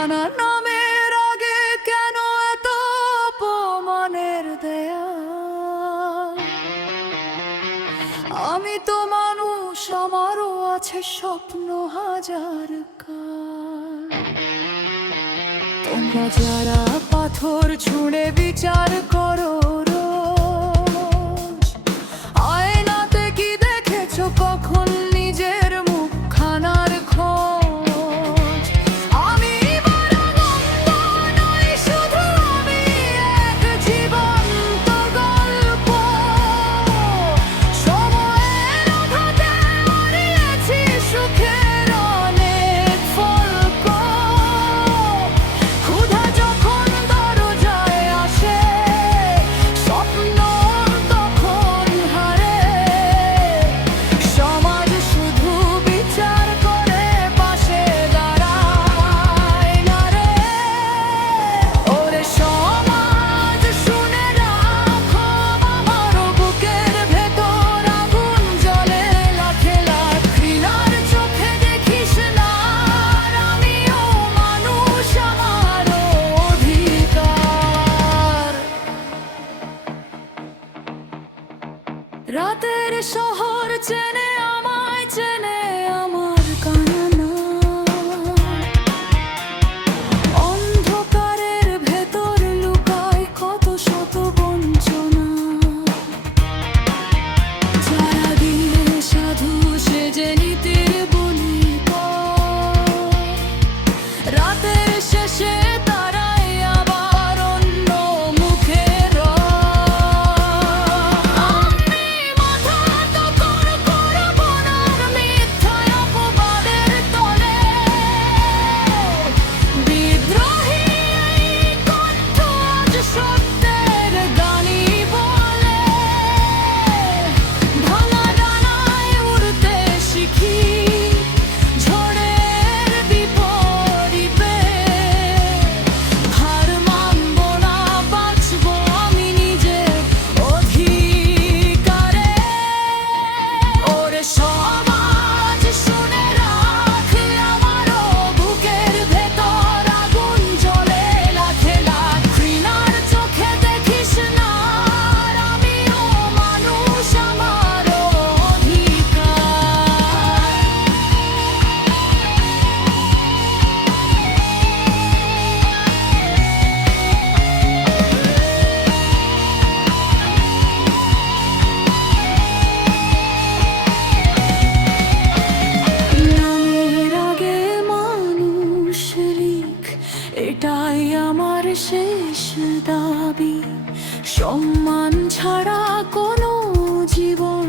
কানা নামের আগে কেন এত অপমানের দেয়া? আমি তো মানুষ, আমারও আছে স্বপ্ন হাজার কাল। তোমরা যারা পাথর ছুঁড়ে বিচার করো রোজ, আয়নাতে কি দেখেছো কখন নিজের মুখখানার খোঁজ? আমি বারানন্দ নই, শুধু আমি এক জীবন্ত গল্প। সময়ের আঘাতে হারিয়েছি সুখের অনেক ফলক। ক্ষুধা যখন দরজায় আসে, স্বপ্ন তখন হারে। সমাজ শুধু বিচার করে, পাশে দাঁড়ায় না রে। ওরে সমাজ শুনে রাখো, আমার বুকের ভেতর আগুন জ্বলে লাখে লাখ ঘৃণার চোখে দেখিস না। আর আমিও মানুষ, আমারও অধিকার। রাতের শহর চেনে আমায়, চেনে আমার কান্না। অন্ধকারের ভেতর লুকায় কত শত বঞ্চনা। যারা দিয়ে সাধু সেজে নীতির বলি পায়, রাতের শেষে তারাই আবার অন্য মুখে আমি মাথা তো করব না মিথ্যা অপবাদের তলে। বিদ্রোহী এই কণ্ঠ আজ সত্যের গানই বলে। ভাঙা ডানায় উড়তে শিখি ঝড়ের বিপরীতে। হার মানব না, বাঁচব আমি নিজের অধিকারে। ওরে সমাজ শুনে রাখ, আমারও বুকের ভেতর আগুন জ্বলে লাখে লাখ ঘৃণার চোখে দেখিস না। আর আমিও মানুষ, আমারও অধিকার। নামের আগে মানুষ লিখ, এটাই আমার শেষ দাবি। সম্মান ছাড়া কোনো জীবন